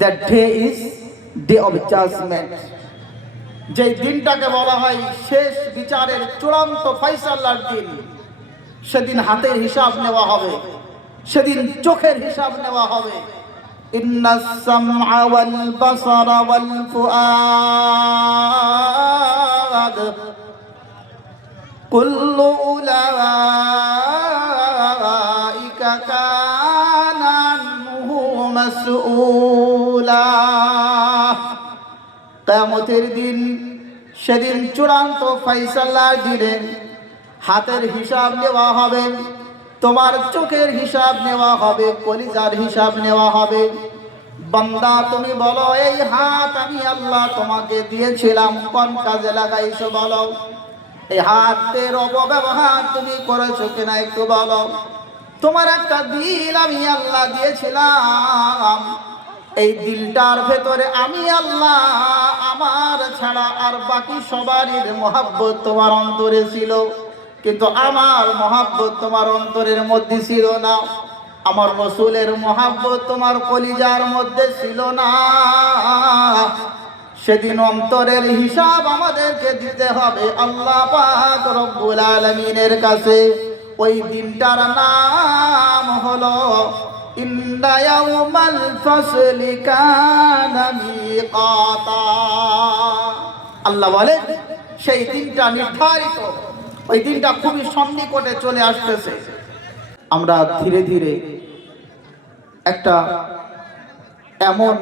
That day is day of judgement যে দিনটাকে বলা হয় শেষ বিচারের চূড়ান্ত ফয়সাল্লার দিন, সেদিন হাতের হিসাব নেওয়া হবে, সেদিন চোখের হিসাব নেওয়া হবে। কুল্লু উলা কেয়ামতের দিন, সেদিন চূড়ান্ত ফয়সালার দিনে হাতের হিসাব নেওয়া হবে, তোমার চোখের হিসাব নেওয়া হবে, কলিজার হিসাব নেওয়া হবে। বান্দা, তুমি বলো, এই হাত আমি আল্লাহ তোমাকে দিয়েছিলাম, কোন কাজে লাগাইছো বলো? এই হাতের অপব্যবহার তুমি করেছ কিনা একটু বলো? তোমার একটা দিল আমি আল্লাহ দিয়েছিলাম এই দিলটার ভেতরে আমি আল্লাহ, আমার ছাড়া আর বাকি সবারই মহাব্বত তোমার অন্তরে ছিল। কিন্তু আমার মহাব্বত তোমার অন্তরের মধ্যে ছিল না। আমার রসুলের মহাব্বত তোমার কলিজার মধ্যে ছিল না। সেদিন অন্তরের হিসাব আমাদেরকে দিতে হবে আল্লাহ পাক রব্বুল আলমিনের কাছে। ওই দিনটার নাম হলো ইন্না ইয়াউমাল ফাসলি কানা মিকাতা আল্লাহ বলে সেই দিনটা নির্ধারিত। ওই দিনটা খুবই সন্নিকটে চলে আসতেছে। আমরা ধীরে ধীরে একটা এমন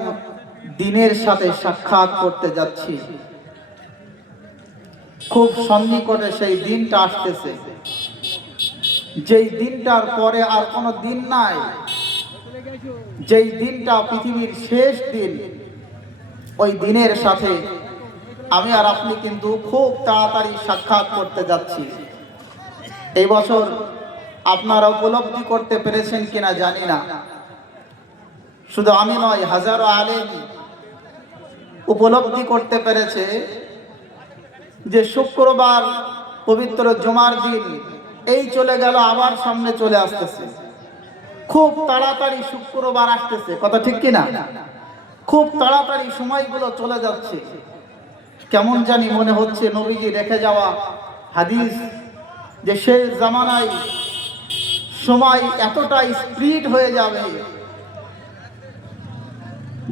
দিনের সাথে সাক্ষাৎ করতে যাচ্ছি। খুব সন্নিকটে সেই দিনটা আসতেছে। যেই দিনটার পরে আর কোনো দিন নাই। যেই দিনটা পৃথিবীর শেষ দিন, ওই দিনের সাথে আমি আর আপনি কিন্তু খুব তাড়াতাড়ি সাক্ষাৎ করতে যাচ্ছি। এই বছর আপনারা উপলব্ধি করতে পেরেছেন কিনা জানি না। শুধু আমি নয়, হাজারো আলেম উপলব্ধি করতে পেরেছে যে শুক্রবার পবিত্র জমার দিন এই চলে গেল, আবার সামনে চলে আসতেছে। খুব তাড়াতাড়ি শুক্রবার আসতেছে। কথা ঠিক কিনা? খুব তাড়াতাড়ি সময়গুলো চলে যাচ্ছে। কেমন জানি মনে হচ্ছে নবীজি রেখে যাওয়া হাদিস যে শেষ জামানায় সময় এতটাই স্পিড হয়ে যাবে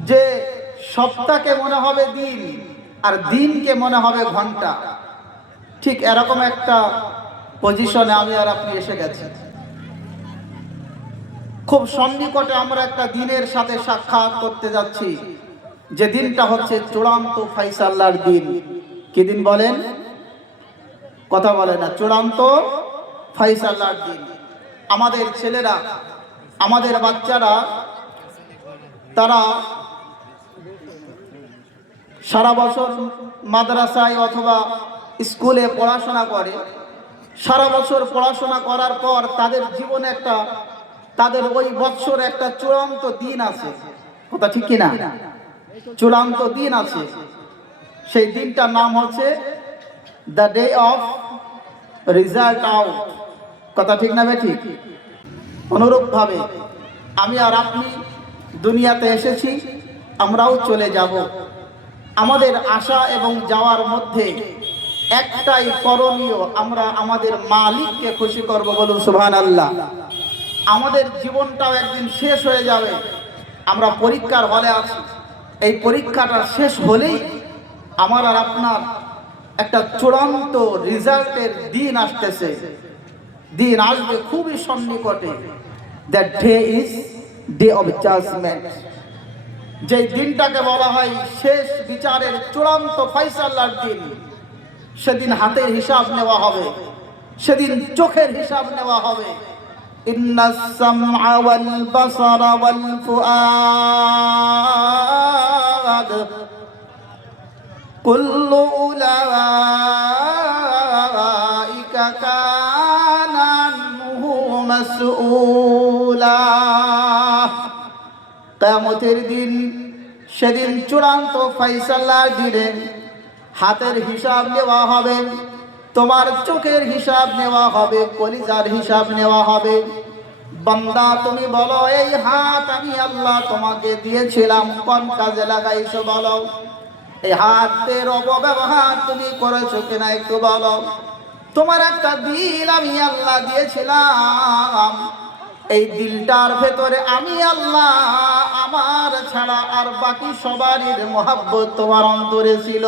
যে সপ্তাহকে মনে হবে দিন আর দিনকে মনে হবে ঘণ্টা। ঠিক এরকম একটা পজিশনে আমি আর আপনি এসে গেছি। খুব সন্নিকটে আমরা একটা দিনের সাথে সাক্ষাৎ করতে যাচ্ছি। যে দিনটা হচ্ছে চূড়ান্ত ফাইসাল্লার দিন। কি দিন বলেন? কথা বলে না, চূড়ান্ত ফাইসাল্লার দিন। আমাদের ছেলেরা, আমাদের বাচ্চারা, তারা সারা বছর মাদ্রাসায় অথবা স্কুলে পড়াশোনা করে। সারা বছর পড়াশোনা করার পর তাদের জীবনে একটা তাদের ওই বৎসর একটা চূড়ান্ত দিন আছে। কথা ঠিক কিনা? চূড়ান্ত দিন আছে। সেই দিনটার নাম হচ্ছে the day of result out কথা ঠিক না ঠিক অনুরূপভাবে আমি আর আপনি দুনিয়াতে এসেছি, আমরাও চলে যাব। আমাদের আসা এবং যাওয়ার মধ্যে একটাই করণীয়, আমরা আমাদের মালিককে খুশি করব বলুন সুবহান আল্লাহ আমাদের জীবনটাও একদিন শেষ হয়ে যাবে। আমরা পরীক্ষার হলে আছি। এই পরীক্ষাটা শেষ হলেই আমার আর আপনার একটা চূড়ান্ত রেজাল্টের দিন আসতেছে। দিন আসবে খুবই সন্নিকটে। That day is day of judgement যেই দিনটাকে বলা হয় শেষ বিচারের চূড়ান্ত ফয়সালার দিন। সেদিন হাতের হিসাব নেওয়া হবে। সেদিন চোখের হিসাব নেওয়া হবে। সামআ ওয়াল বাসারা ওয়াল ফুআদ। কুল্লু উলাইকা কানা আনহু মাসউলা। দিন, সেদিন চূড়ান্ত ফয়সালার দিনে হাতের হিসাব নেওয়া হবে। তোমার চোখের হিসাব নেওয়া হবে, কলিজার হিসাব নেওয়া হবে। বান্দা, তুমি বলো, এই হাত আমি আল্লাহ তোমাকে দিয়েছিলাম কোন কাজে লাগাইছো বলো। এই হাতের অপব্যবহার তুমি করেছ কিনা একটু বলো। তোমার একটা দিল আমি আল্লাহ দিয়েছিলাম। এই দিলটার ভেতরে আমি আল্লাহ, আমার ছাড়া আর বাকি সবারই মহাব্বত তোমার অন্তরে ছিল।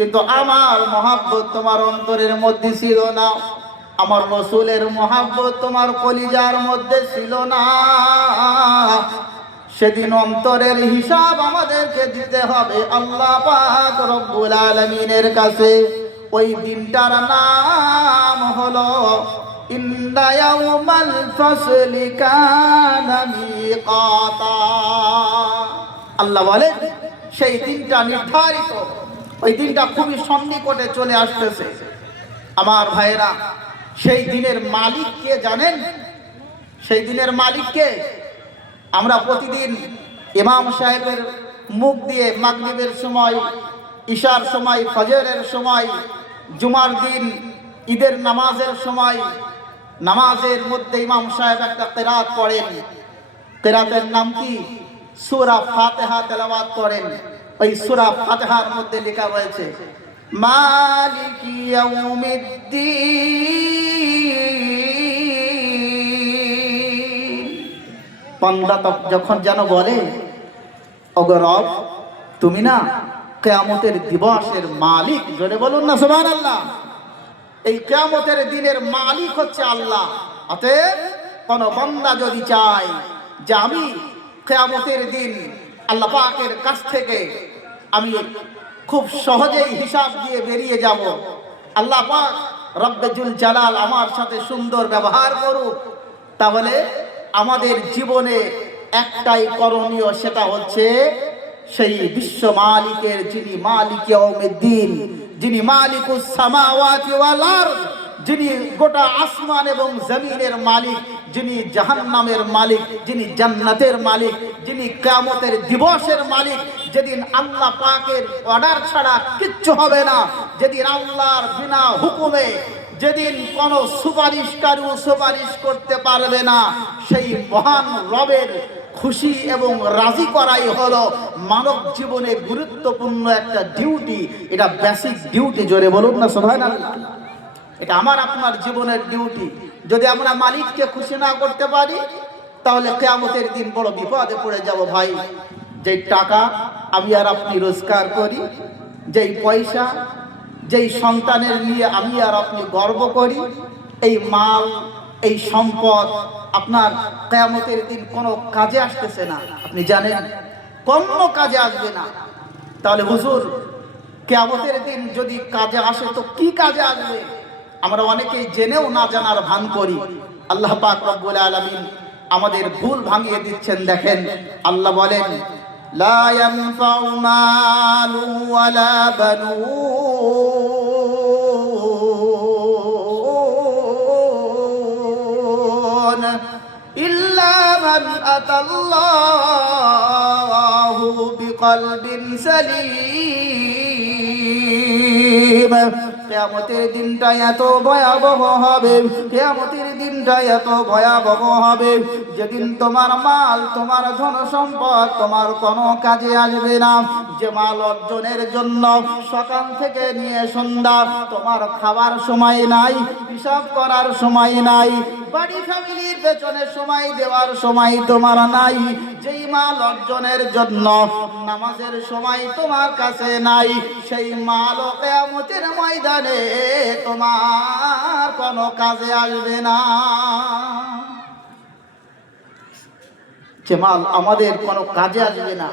কিন্তু আমার মহাব্বত তোমার অন্তরের মধ্যে ছিল না। আমার রসুলের মহাব্বত তোমার কলিজার মধ্যে ছিল না। সেদিন অন্তরের হিসাব আমাদেরকে দিতে হবে আল্লাহ রব্বুল আলমিনের কাছে। ওই দিনটার নাম হলো আল্লাহ বলেন, সেই দিনটা নির্ধারিত। ওই দিনটা খুবই সন্নিকটে চলে আসতেছে। আমার ভাইরা সেই দিনের মালিক কে জানেন? সেই দিনের মালিক কে? আমরা প্রতিদিন ইমাম সাহেবের মুখ দিয়ে মাগরিবের সময়, ঈশার সময়, ফজরের সময়, জুমার দিন, ঈদের নামাজের সময়, নামাজের মধ্যে ইমাম সাহেব একটা কেরাত পড়েন। কেরাতের নাম কি? সুরা ফাতেহা তেলাওয়াত করেন। ওই সুরা ফাতেহার মধ্যে লেখা রয়েছে, মালিকি পান্দা যখন যেন বলে অগরব তুমি না কেয়ামতের দিবসের মালিক। জোরে বলুন না সুবহান আল্লাহ এই কেয়ামতের দিনের মালিক হচ্ছে আল্লাহ। অতএব কোন বান্দা যদি চায় যে আমি কেয়ামতের দিন আল্লাহ পাকের কাছ থেকে আমি খুব সহজেই হিসাব দিয়ে বেরিয়ে যাব। আল্লাহ পাক রব্বেজুল জালাল আমার সাথে সুন্দর ব্যবহার করুক। তাহলে আমাদের জীবনে একটাই করণীয় সেটা হচ্ছে সেই বিশ্ব মালিকের যিনি মালিক যিনি মালিকুস সামাওয়াতি ওয়াল আরদ। যিনি গোটা আসমান এবং জমিনের মালিক, যিনি জাহান্নামের মালিক, যিনি জান্নাতের মালিক, যিনি কিয়ামতের দিবসের মালিক, যেদিন আল্লাহ পাকের অর্ডার ছাড়া কিচ্ছু হবে না, যেদিন আল্লাহর বিনা হুকুমে, যেদিন কোনো সুপারিশকারী সুপারিশ করতে পারবে না, সেই মহান রবের খুশি এবং রাজি করাই হলো মানব জীবনে গুরুত্বপূর্ণ একটা ডিউটি এটা বেসিক ডিউটি জোরে বলুন না সোভান এটা আমার আপনার জীবনের ডিউটি যদি আমরা মালিককে খুশি না করতে পারি, তাহলে কেয়ামতের দিন বড় বিপদে পড়ে যাব ভাই। যেই টাকা আমি আর আপনি রোজগার করি, যেই পয়সা, যেই সন্তানের নিয়ে আমি আর আপনি গর্ব করি, এই মাল, এই সম্পদ আপনার কেয়ামতের দিন কোনো কাজে আসতেছে না। আপনি জানেন, কোনো কাজে আসবে না। তাহলে হুজুর, কেয়ামতের দিন যদি কাজে আসে তো কি কাজে আসবে? আমরা অনেকেই জেনেও না জানার ভান করি। আল্লাহ পাক রব্বুল আলামিন আমাদের ভুল ভাঙিয়ে দিচ্ছেন, দেখেন। আল্লাহ বলেন, লা ইয়ানফাউ মালু ওয়ালা বানুন ইল্লা মান আতাল্লাহু বিকলবিন সালিম। কেয়ামতের দিনটা এত ভয়াবহ হবে, কেয়ামতের দিনটা এত ভয়াবহ হবে। যেদিন তোমার মাল, তোমার ধন সম্পদ, তোমার কোনো কাজে আসবে না। যে মাল অর্জনের জন্য সকাল থেকে নিয়ে সন্ধ্যা, তোমার খাবার সময় নাই, হিসাব করার সময় নাই বাড়ি ফ্যামিলির পেছনে সময় দেওয়ার সময় তোমার নাই। যেই মাল জন্য নামাজের সময় তোমার কাছে নাই, সেই ময়দানে তোমার কোনো কাজে আসবে না। যে মাল আমাদের কোনো কাজে আসবে না,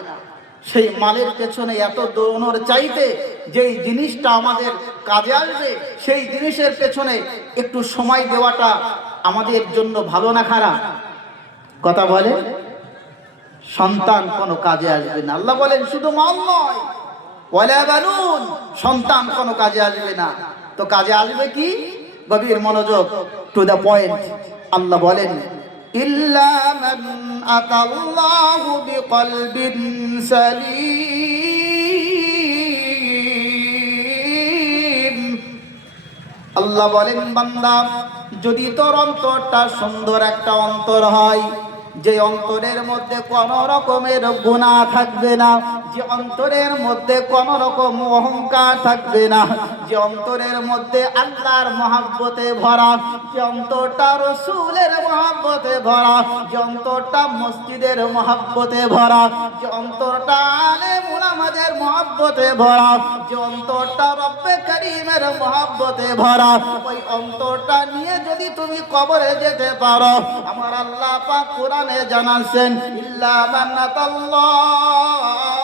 সেই মালের পেছনে এত দৌড়নোর চাইতে যেই জিনিসটা আমাদের কাজে আসবে, সেই জিনিসের পেছনে একটু সময় দেওয়াটা আমাদের জন্য ভালো না খারাপ? কথা বলে? সন্তান কোনো কাজে আসবে না। আল্লাহ বলেন, শুধু মাল নয় সন্তান কোনো কাজে আসবে না। তো কাজে আসবে কি? গভীর মনোযোগ টু দ্য পয়েন্ট আল্লাহ বলেন মান আল্লাহ বলেন, বান্দা যদি তোর অন্তরটা সুন্দর একটা অন্তর হয়, যে অন্তরের মধ্যে কোন রকমের গুণা থাকবে না। যে অন্তরের মধ্যে কোন রকম অহংকার থাকবে না, যে অন্তরের মধ্যে আল্লাহর মহাব্বতে ভরা, যে অন্তরটা রসুলের মহাব্বতে ভরা, যে অন্তরটা মসজিদের মহাব্বতে ভরা, যে অন্তরটা আলেম উলামাদের মহাব্বতে ভরা, যে অন্তরটা রব্বে করিমের মহাব্বতে ভরা, ওই অন্তরটা নিয়ে যদি তুমি কবরে যেতে পারো, আমার আল্লাহ পাক কোরআনে জানাচ্ছেন ইল্লা মান্নাতাল্লাহু।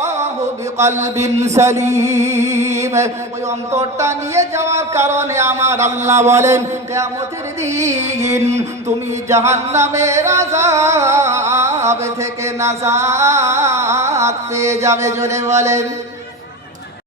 বিকলবিন সালিম। ওই অন্তরটা নিয়ে যাওয়ার কারণে আমার আল্লাহ বলেন কেমতের দিন তুমি জাহান্নামের আযাব থেকে নাজাদ পেয়ে যাবে। জোরে বলেন।